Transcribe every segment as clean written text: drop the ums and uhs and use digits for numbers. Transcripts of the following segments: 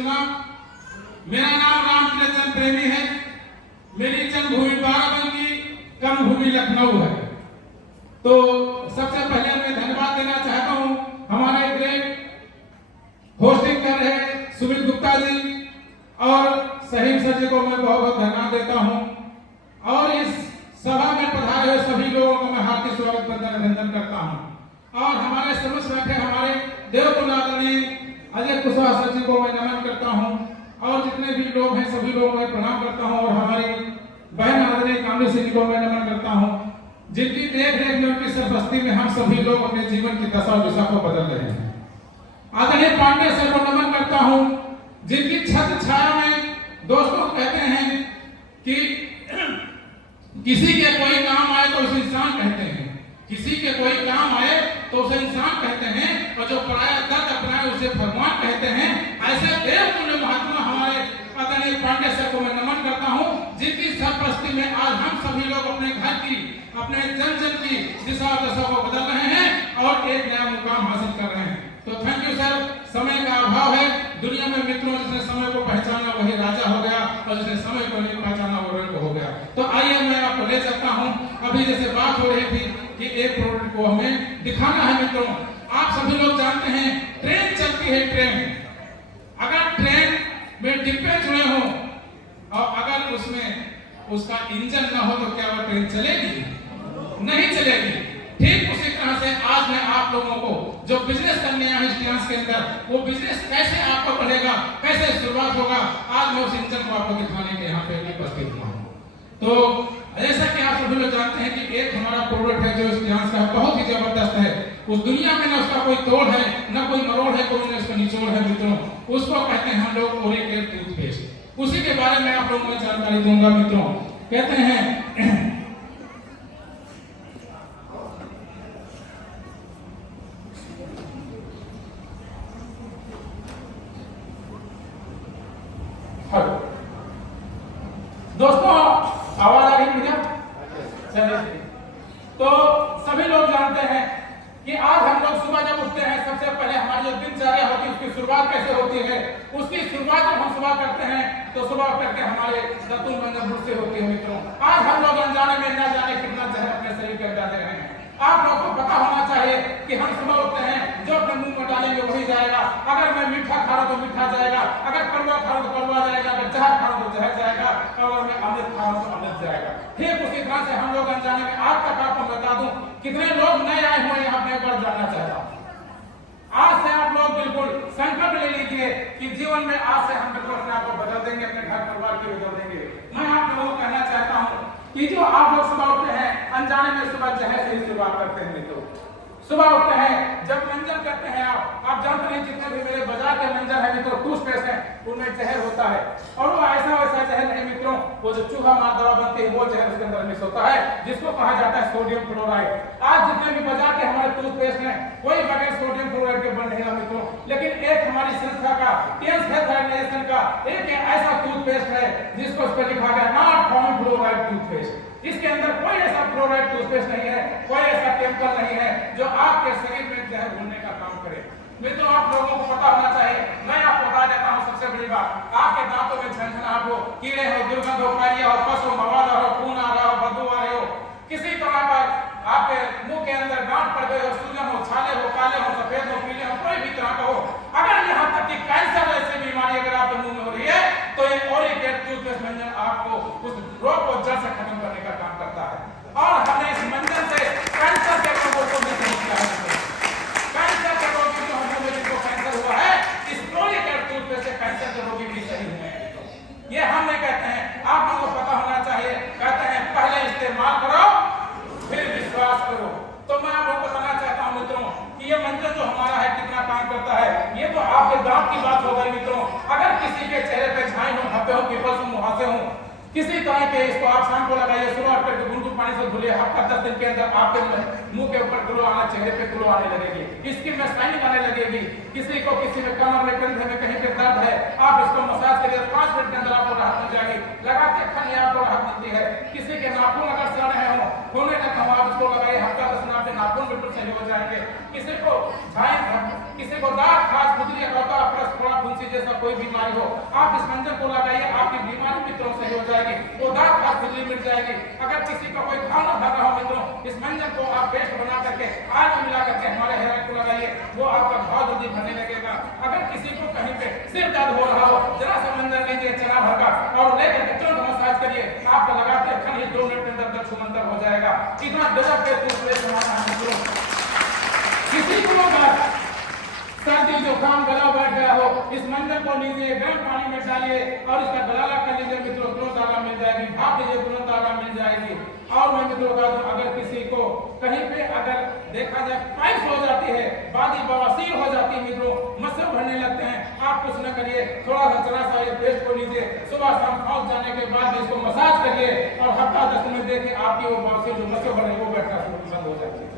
चुना। मेरा नाम रामचंद्र प्रेमी है। मेरी जन्मभूमि बाराबंकी, कर्मभूमि लखनऊ है। तो सबसे पहले मैं धन्यवाद देना चाहता हूँ हमारे ग्रेट होस्टिंग कर रहे सुमित गुप्ता जी और सहीम सर जी को मैं बहुत बहुत धन्यवाद देता हूँ। और इस सभा में पधारे हुए सभी लोगों को मैं हार्दिक स्वागत वंदन अभिनंदन करता हूँ। और हमारे समक्ष बैठे हमारे देवतुल्य आदरणीय अजय कुशवाहा सर जी को मैं नमन करता हूँ। और जितने भी लोग हैं सभी लोगों को मैं प्रणाम करता हूँ। और हमारी बहन आदरणीय कामनी सिंह को मैं नमन करता हूँ, जिनकी देख रेख में उनकी सरपरस्ती में हम सभी लोग अपने जीवन की दशा और दिशा को बदल रहे हैं। आदरणीय पांडे सर को नमन करता हूँ, जिनकी छत्र छाया में दोस्तों कहते हैं कि किसी के कोई काम आए तो उसे इंसान कहते हैं, किसी के कोई काम आए तो उसे इंसान कहते हैं, और जो पराया दर्द अपनाए उसे भगवान कहते हैं। ऐसे देवतुल्य महात्मा हमारे आदरणीय पांडे सर को मैं नमन करता हूँ, जिनकी सरपरस्ती में आज हम सभी लोग अपने घर की, अपने जन जन की दिशा और दशा को बदल रहे हैं और एक नया मुकाम हासिल कर रहे हैं। तो थैंक यू सर। समय का अभाव है दुनिया में मित्रों, जिसने समय को पहचाना वही राजा हो गया, और जिसने समय को नहीं पहचाना वो रंग हो गया। तो आइए मैं आपको ले सकता हूँ। अभी जैसे बात हो रही थी कि एक प्रोडक्ट को हमें दिखाना है मित्रों। आप सभी लोग जानते हैं ट्रेन चलती है। ट्रेन, अगर ट्रेन में डिब्बे जुड़े हो और अगर उसमें उसका इंजन न हो तो क्या वो ट्रेन चलेगी? नहीं चलेगी। ठीक उसी तरह से आज मैं आप लोगों को जो बिजनेस करने आए इस क्लास के अंदर, वो बिजनेस कैसे आपको बढ़ेगा, कैसे शुरुआत होगा, आज मैं उस इंजन को आपको दिखाने के यहाँ पे उपस्थित हुआ हूँ। तो जैसा कि आप सभी लोग जानते हैं कि एक हमारा प्रोडक्ट है जो इस क्लास का बहुत ही जबरदस्त है। उस दुनिया में न उसका कोई तोड़ है, न कोई मरोड़ है, कोई न उसका निचोड़ है मित्रों। उसको कहते हैं हम लोग ओरिकेट टूथपेस्ट। उसी के बारे में आप लोगों को जानकारी दूंगा मित्रों। कहते हैं दोस्तों, आवाज आ रही मुझे? चलिए, तो सभी लोग जानते हैं कि आज हम लोग सुबह जब उठते हैं सबसे पहले हमारी जो दिनचर्या होती है उसकी शुरुआत कैसे होती है। उसकी शुरुआत जब हम सुबह करते हैं तो सुबह करके हमारे दतुन मंजन से होती है मित्रों। आज हम लोग अनजाने में न जाने कितना जहर अपने शरीर के अंदर डाले हैं। आप लोग को पता होना चाहिए कि हम सुबह उठते हैं, जो अपने मुंह में डालेंगे वही जाएगा। अगर मैं मीठा खा रहा तो मीठा जाएगा, अगर कड़वा खा रहा तो कड़वा जाएगा, अगर जहर खा रहा तो जहर जाएगा, और अगर मैं अमृत खा रहा तो अमृत जाएगा। ठीक उसी तरह से हम लोग अनजाने में, आज तक आपको बता दूं कितने लोग नए आए हुए यहाँ पे बार जानना चाहता हूँ। आज से आप लोग बिल्कुल संकल्प ले लीजिए कि जीवन में आज से हम बिल्कुल अपने आप को बदल देंगे, अपने घर परिवार की बदल देंगे। मैं आप लोगों को कहना चाहता हूँ कि जो आप लोग सुबह उठते हैं अनजाने में, सुबह जहर से ही शुरुआत करते हैं मित्रों। सुबह उठते हैं जब मंजन करते हैं, आप जानते हैं जितने भी मेरे बाजार के मंजन है मित्रों, टूथपेस्ट है, उनमें जहर होता है। और वो ऐसा वैसा जहर नहीं मित्रों, वो जो चूहा मार दवा बनती है वो जहर उसके अंदर मिक्स होता है, जिसको कहा जाता है सोडियम क्लोराइड। आज जितने भी बाजार के हमारे टूथपेस्ट हैं कोई बगैर सोडियम क्लोराइड के बन नहीं रहा मित्रों। लेकिन एक हमारी संस्था का टीएस हेल्थ ऑर्गेनाइजेशन का एक ऐसा टूथपेस्ट है जिसको उस पर लिखा गया नॉट फाउंड फ्लोराइड टूथपेस्ट। इसके अंदर कोई ऐसा फ्लोराइड टूथपेस्ट नहीं है, कोई ऐसा केमिकल नहीं है जो आपके शरीर में जहर घुलने का काम करे। मित्रों, आप लोगों को पता होना चाहिए, मैं आपको बता देता हूँ सबसे बड़ी बात, आपके दांतों में झनझनाहट हो, कीड़े हो, दुर्गंध हो, पाइया हो, पस हो, मवाद हो, खून आ रहा हो, बदबू आ रही हो, किसी तरह पर आपके मुंह के अंदर गांठ पड़ गई हो, सूजन हो, छाले हो, काले हो, सफेद हो, पीले हो, कोई भी तरह का हो, अगर यहाँ तक कि कैंसर जैसी बीमारी अगर आपके मुंह में हो रही है तो ये ओरिकेट टूथपेस्ट मंजन आपको उस रोग को जड़ से खत्म करने का काम करता है। और हमने इस मंजन से कैंसर के रोगों को भी सही किया है। कैंसर के रोगी जो हमने जिनको कैंसर हुआ है, इस ओरिकेट टूथपेस्ट से कैंसर के रोगी भी सही हुए हैं। ये हम नहीं कहते हैं, आप लोगों को पता होना चाहिए। कहते हैं पहले इस्तेमाल करो फिर विश्वास करो। तो मैं आप लोगों को बताना चाहता हूं मित्रों कि ये मंजन जो हमारा है कितना काम करता है। ये तो आपके दांत की बात हो गई मित्रों। अगर किसी के चेहरे पे झाई हो, धब्बे हो, पिंपल्स हो, मुहासे हो, किसी तरह के, इसको आप शाम को लगाइए, सुबह उठ करके गुनगुन पानी से धुलिए, हफ्ता 10 दिन के अंदर आपके मुंह के ऊपर ग्लो आना, चेहरे पे ग्लो आने लगेगी, स्किन में शाइनिंग आने लगेगी। किसी को किसी में कमर में, कंधे में कहीं पे दर्द है, आप इसको मसाज करिए, 5 मिनट के अंदर आपको राहत मिल जाएगी। लगाते खाने आपको राहत मिलती है। किसी के नाखून अगर सड़े हो, होने लगे हो, आप इसको लगाइए, हफ्ता 10 दिन आपके नाखून बिल्कुल सही हो जाएंगे। किसी को झाई, किसी को दांत खाज, खुजली, थोड़ा फुंसी जैसा कोई कोई बीमारी हो, आप इस मंजन को लगाइए, आपकी बीमारी मित्रों सही हो जाएगी, वो दांत खास खुजली मिट जाएगी। अगर किसी का कोई घाव न भर रहा हो मित्रों, इस मंजन को आप पेस्ट बना करके आग में मिला करके हमारे हेयर ऑयल को लगाइए, वो आपका घाव जल्दी भरने लगेगा। अगर किसी को कहीं पे सिर दर्द हो रहा हो, जरा सा मंजन लीजिए चना भर का और लेकर के तुरंत मसाज करिए, आपको लगाते ही 2 मिनट के अंदर छुमंतर हो जाएगा। इतना गजब के टूथपेस्ट बनाना है मित्रों। किसी को सर्दी जुकाम गला बैठ गया हो, इस मंजन को लीजिए, गर्म पानी में डालिए और इसका गलाला कर लीजिए मित्रों, तुरंत आराम मिल जाएगी। भाप लीजिए, तुरंत आराम मिल जाएगी। और मैं मित्रों बता दूं, अगर किसी को कहीं पे अगर देखा जाए पाइल्स हो जाती है, बादी बवासीर हो जाती है मित्रों, मसल भरने लगते हैं, आप कुछ न करिए, थोड़ा सा जरा सा ये पेस्ट को लीजिए, सुबह शाम पहुंच जाने के बाद इसको मसाज करिए और हफ्ता 10 दिन में देखिए आपकी वो बवासीर जो मसल भर रही है वो बैठना बंद हो जाती है।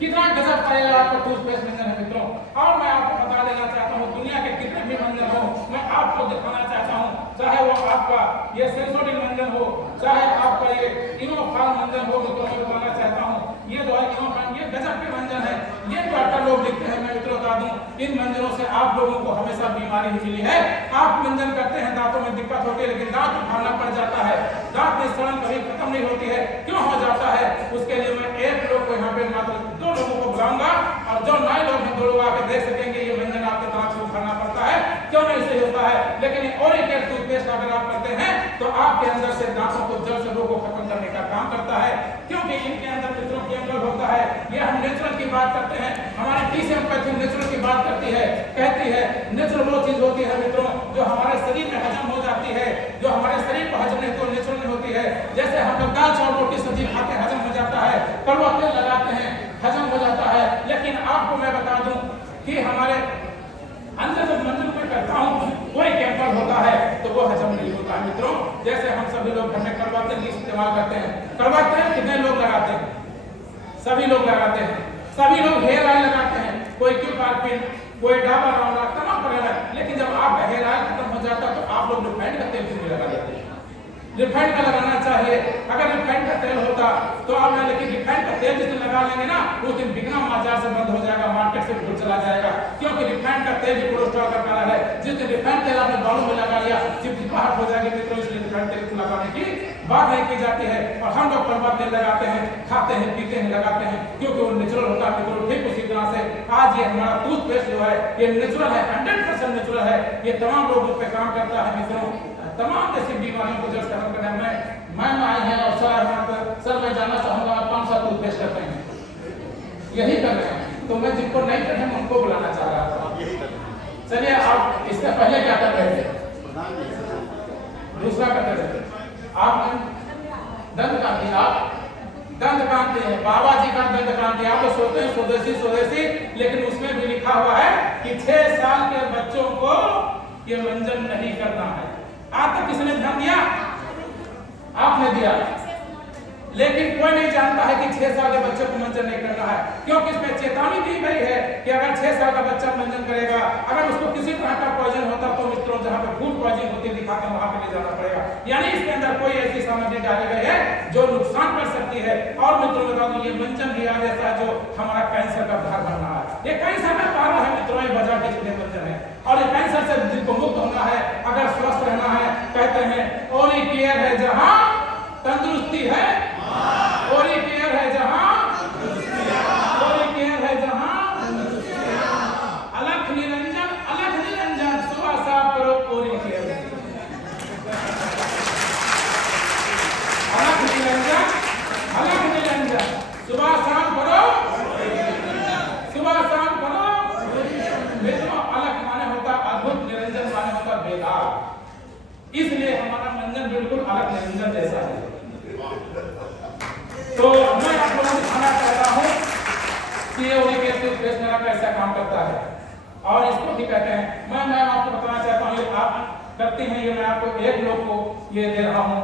कितना गजब का ये आपका टूथपेस्ट मंजन है मित्रों। और मैं आपको बता देना चाहता हूँ, दुनिया के कितने भी मंजन हो, मैं आपको दिखाना चाहता हूँ, चाहे वो आपका ये सेंसोडिन मंजन हो, चाहे आपका ये इनोफाल मंजन हो, मित्रों मैं बताना चाहता हूँ, ये जो है इनोफाल, ये गजब के मंजन है। ये डॉक्टर लोग लिखते हैं, मैं मित्रों बता दूं, इन मंजनों से आप लोगों को हमेशा बीमारी ही मिली है। आप मंजन करते हैं, दांतों में दिक्कत होती है, लेकिन दांत उठाना पड़ जाता है, दांत में सड़न कभी खत्म नहीं होती है, क्यों हो जाता है? उसके लिए मैं एक लोग को यहाँ पे मात्र 2 लोगों को बुलाऊंगा और जो नए लोग हैं 2 लोग आके देख सकेंगे ये मंजन आपके दांत से उठाना पड़ता है, क्यों नहीं सही होता है। लेकिन ओरिकेयर टूथपेस्ट अगर आप करते हैं तो आपके अंदर से दांतों को जड़ से रोगों को खत्म करने का काम करता है, क्योंकि इनके अंदर मित्रों केमिकल होता है। ये हम नेचुरल की बात करते हैं, हमारी टीसीएम पैथी नेचुरल की बात करती है, कहती है नेचुरल वो चीज होती है मित्रों जो हमारे शरीर में हजम हो जाती है, जो हमारे शरीर को हजम नहीं तो नेचुरल नहीं होती है। जैसे हम लोग दाल चावल रोटी सब्जी खाते हैं, हजम हो जाता है, कड़वा तेल लगाते हैं, हजम हो जाता है। लेकिन आपको मैं बता दूं कि हमारे अंदर जब मंजन में करता हूं कोई केमिकल होता है तो वो हजम नहीं होता है मित्रों। जैसे हम सभी लोग घर में कड़वा तेल इस्तेमाल करते हैं, कड़वा तेल कितने लोग लगाते हैं? सभी लोग लगाते हैं, सभी लोग हेयर ऑयल लगाते हैं, कोई क्यों कार्पिन, कोई डाबर आंवला, तमाम प्रकार। लेकिन जब आपका हेयर ऑयल खत्म हो जाता है तो आप लोग रिफाइंड का तेल क्यों लगा लेते हैं? रिफाइंड का लगाना चाहिए। अगर रिफाइंड का तेल होता तो आप ना, लेकिन रिफाइंड का तेल जिस दिन लगा लेंगे ना उस दिन बिकना बाजार से बंद हो जाएगा, मार्केट से भूल चला जाएगा, क्योंकि रिफाइंड का तेल कोलेस्ट्रॉल का कारण है। जिस दिन रिफाइंड तेल आपने बालों में लगा लिया चिपचिपाहट हो जाएगी मित्रों, इसलिए रिफाइंड तेल को लगाने की बात नहीं की जाती है। और हम लोग कड़वा तेल लगाते हैं, खाते हैं, पीते हैं, लगाते हैं, क्योंकि वो नेचुरल होता है मित्रों। ठीक उसी तरह से आज ये हमारा टूथपेस्ट जो है ये नेचुरल है, 100% नेचुरल है। ये तमाम लोगों पे काम करता है मित्रों, तमाम ऐसी बीमारियों को जड़ से खत्म करने में। मैं आई है और सर मैं जानना चाहूंगा आप कौन सा टूथपेस्ट करते हैं? यही कर रहे हैं, तो मैं जिनको नहीं करते हैं उनको बुलाना चाह रहा था। चलिए आप इससे पहले क्या कर रहे थे? दूसरा करते थे आप दंत कांति, आप दंत कांति है, बाबा जी का दंत कांति। आप तो सोचते हैं स्वदेशी स्वदेशी, लेकिन उसमें भी लिखा हुआ है कि 6 साल के बच्चों को ये मंजन नहीं करना है। आज तक किसने ध्यान दिया? आपने दिया, लेकिन कोई नहीं जानता है कि 6 साल के बच्चे को मंजन नहीं करना है, क्योंकि इसमें चेतावनी दी गई है कि अगर 6 साल का बच्चा मंजन करेगा, अगर उसको किसी तरह का पॉइजन होता तो मित्रों जहां पे फूड पॉइजन होती दिखाते हैं वहां पे ले जाना पड़ेगा। यानी इसके अंदर कोई ऐसी सामग्री डाली गई है जो नुकसान कर सकती है। और मित्रों बता दूं ये मंजन भी आज ऐसा है जो हमारा कैंसर का भार बन रहा है। ये कैंसर का कारण है मित्रों, ये बाजार के जितने मंजन है, और ये कैंसर से जिनको मुक्त होना है, अगर स्वस्थ रहना है, कहते हैं ओरिकेयर है जहां तंदुरुस्ती है, ओरिकेयर है जहां, ओरिकेयर है जहां, अलख निरंजन सुबह साफ करो ओरिकेयर, अलख निरंजन सुबह शाम करो, सुबह शाम करो। मित्रों अलख माने होता अद्भुत, निरंजन माने होता बेदाग, इसलिए हमारा मंजन बिल्कुल अलग निरंजन जैसा है। तो मैं आप लोगों को दिखाना चाहता हूँ कि ये ओरिकेयर टूथपेस्ट मेरा कैसा काम करता है और इसको भी कहते हैं। मैं आपको बताना चाहता हूँ, ये आप करते हैं, ये मैं आपको एक लोग को ये दे रहा हूँ,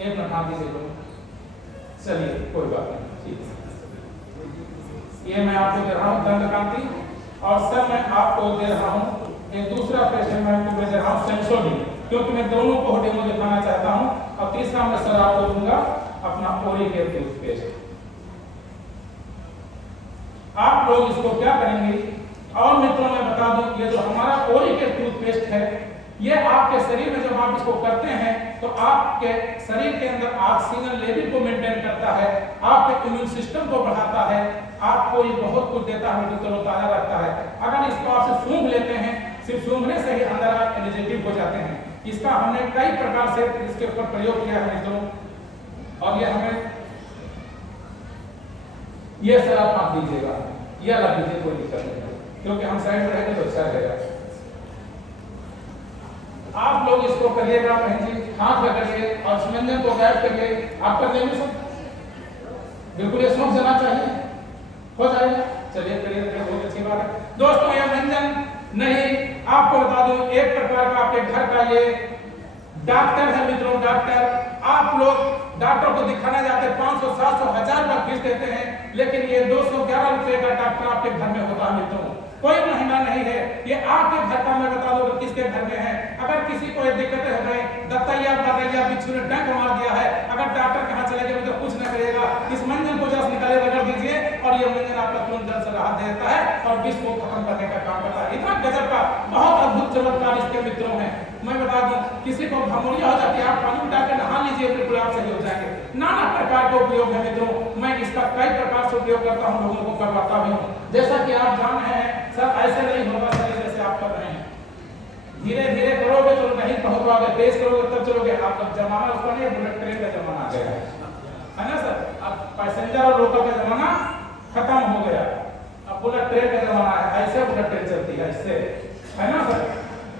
एक नखांती से लो, चलिए कोई बात नहीं, ठीक है। ये मैं आपको दे रहा हूँ दंतकांति, और सर मैं आपको दे रहा हूँ एक दूसरा पेशेंट मैं आपको दे रहा हूँ सेंसोडिन, क्योंकि मैं दोनों को डेमो दिखाना चाहता हूँ। और तीसरा मैं सर आपको दूंगा अपना ओरिकेयर टूथपेस्ट। आप लोग इसको क्या करेंगे? और मित्रों मैं बता दूं ये जो हमारा ओरिकेयर टूथपेस्ट है ये आपके शरीर में जब आप इसको करते हैं तो आपके शरीर के अंदर ऑक्सीजन लेवल को मेंटेन करता है, आपके इम्यून सिस्टम को बढ़ाता है, आपको ये बहुत कुछ देता है, जो तरोताजा रखता है। अगर इसको आप सूंघ लेते हैं, सिर्फ सूंघने से ही अंदर आप एनर्जेटिक हो जाते हैं। इसका हमने कई प्रकार से इसके ऊपर प्रयोग किया है मित्रों, और ये हमें ये सर आप माफ दीजिएगा, ये अलग दीजिए, कोई दिक्कत नहीं है, क्योंकि हम साइड में रहेंगे तो अच्छा रहेगा। आप लोग इसको करिएगा, बहन जी हाथ रखिए और समंजन को गायब करिए। आप कर लेंगे सब, बिल्कुल ये सूख जाना चाहिए, हो जाएगा। चलिए करिए, बहुत अच्छी बात है दोस्तों। ये व्यंजन नहीं, आपको बता दूं एक प्रकार का आपके घर का ये डॉक्टर है मित्रों, डॉक्टर। आप लोग डॉक्टर को दिखाने जाते 500, 700, 1000 रुपए फीस देते हैं, लेकिन ये 211 रुपए का डॉक्टर आपके घर में होता है मित्रों, कोई महंगा नहीं है। ये आपके घर का मैं बता दूं किसके घर में है। अगर किसी को दिक्कतें हो गई, दत्तैया दत्तैया बिच्छू ने डंक मार दिया है, अगर डॉक्टर कहाँ चले गए तो कुछ न करेगा, इस मंजन को जस्ट निकाले रगड़ दीजिए और ये मंजन आपका तुरंत दर्द से राहत देता है और विष को खत्म करने का काम करता है। इतना गजब का बहुत अद्भुत चमत्कार इसके मित्रों हैं। मैं बता दूं किसी को भमोरिया हो जाती है, आप पानी में डालकर नहा लीजिए, बिल्कुल आप सही हो जाएंगे। नाना प्रकार के उपयोग है मित्रों, मैं इसका कई प्रकार से उपयोग करता हूं, लोगों को करवाता भी हूं। जैसा कि आप जान रहे हैं सर, ऐसे नहीं होगा सर जैसे आप कर रहे हैं, धीरे धीरे करोगे तो नहीं पहुंच पाओगे, तेज करोगे तब चलोगे। आप जमाना उसका नहीं, बुलेट ट्रेन का जमाना आ गया है ना सर। अब पैसेंजर और लोकल का जमाना खत्म हो गया, अब बुलेट ट्रेन का जमाना है। ऐसे बुलेट ट्रेन चलती है, इससे है ना सर।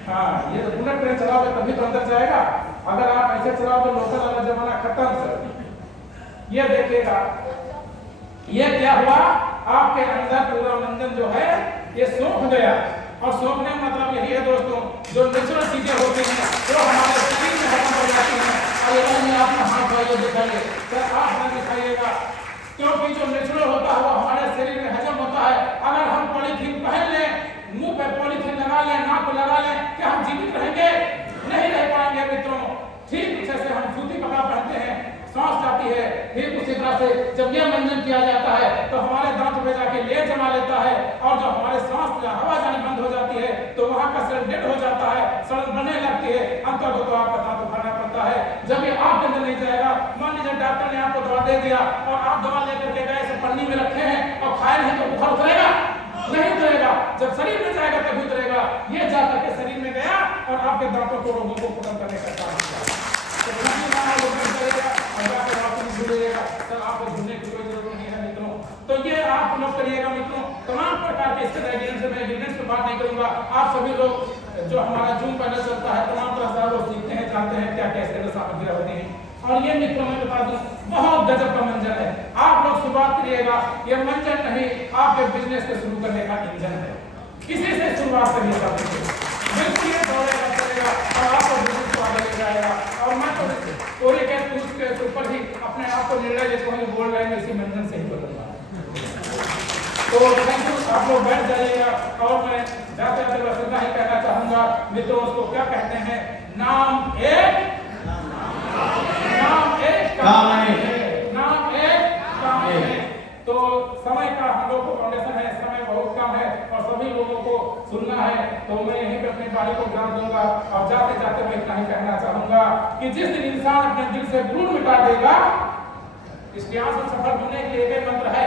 हाँ, ये तो बुलेट ट्रेन चलाओगे तभी तो अंदर जाएगा, अगर आप ऐसे चलाओ तो लोकल वाला जमाना खत्म सर। ये देखिएगा ये क्या हुआ, आपके अंदर पूरा मंजन जो है ये सूख गया। और सूखने का मतलब यही है दोस्तों, जो नेचुरल चीजें होती हैं वो हमारे शरीर में खत्म हो जाती हैं। और ये आपने हाथ भाइयों दिखाइए सर, आप ना दिखाइएगा, क्योंकि जो नेचुरल होता है वो हमारे शरीर में हजम होता है। अगर हम पॉलीथीन पहन लें, मुंह पे पॉलीथीन लगा लें, नाक को लगा लें, क्या हम जीवित रहेंगे? नहीं रह पाएंगे मित्रों। ठीक जैसे हम सूती कपड़ा पहनते हैं, सांस जाती है, ठीक उसी तरह से जब यह मंजन किया जाता है तो हमारे दांत पे जाके लेयर जमा लेता है, और जब हमारे सांस हवा जानी बंद हो जाती है तो वहां का सेल डेड हो जाता है, सड़न बनने लगती है, अंतर तो आपका दांत उखाड़ना पड़ता है। जब ये आपके अंदर नहीं जाएगा, मान लीजिए डॉक्टर ने आपको दवा दे दिया और आप दवा लेकर के गए से पन्नी में रखे हैं और खाए नहीं, तो बुखार उतरेगा? नहीं उतरेगा। जब शरीर में जाएगा तभी उतरेगा। ये जाकर के शरीर में गया और आपके दांतों को, रोगों को खत्म करने का काम किया। सर आपको झूलने की कोई जरूरत नहीं है मित्रों। तो ये आप लोग करिएगा मित्रों, तमाम प्रकार के इसके इंग्रेडिएंट्स से मैं इंग्रेडिएंट्स पे बात नहीं करूंगा। आप सभी लोग जो हमारा जूम पैनल चलता है, तमाम तरह से लोग सीखते हैं, जानते हैं क्या क्या इसके सामग्री होती है। और ये मित्रों मैं बता दूं बहुत गजब का मंजन है। आप लोग शुरुआत करिएगा, ये मंजन नहीं आपके बिजनेस को शुरू करने का इंजन है, इसी से शुरुआत करिएगा। बिल्कुल ये दौड़ेगा चलेगा और आपको बिजनेस को आगे ले जाएगा। और मैं तो पूरे के ऊपर ही अपने आप को निर्णय लेते हुए बोल रहे हैं, इसी मंजन से ही बदलना। तो थैंक यू, आप लोग बैठ जाइएगा। और मैं जाते जाते बस इतना ही कहना चाहूंगा मित्रों, उसको क्या कहते हैं, नाम एक काम है, नाम एक काम है। तो समय का हम लोग को फाउंडेशन है, समय बहुत कम है और सभी लोगों को सुनना है, तो मैं यहीं पे अपनी बारी को विराम दूंगा। और जाते जाते मैं इतना ही कहना चाहूंगा कि जिस दिन इंसान अपने दिल से गुरूर मिटा देगा, इस ज्ञान से सफल होने के लिए एक मंत्र है।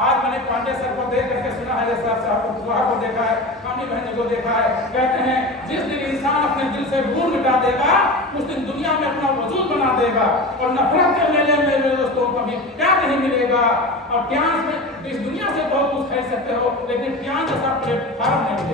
आज मैंने पांडे सर को देख करके सुना है, जैसे आपको बुआ को देखा है, कामनी बहन को देखा है, कहते हैं जिस दिन इंसान अपने दिल से गुरूर मिटा देगा, उस दिन दुनिया में अपना वजूद बना देगा और नफरत के मेले में मेरे दोस्तों कभी प्यार नहीं मिलेगा। और प्यार में इस दुनिया से बहुत कुछ खरीद सकते हो, लेकिन प्यार जैसा प्लेटफॉर्म नहीं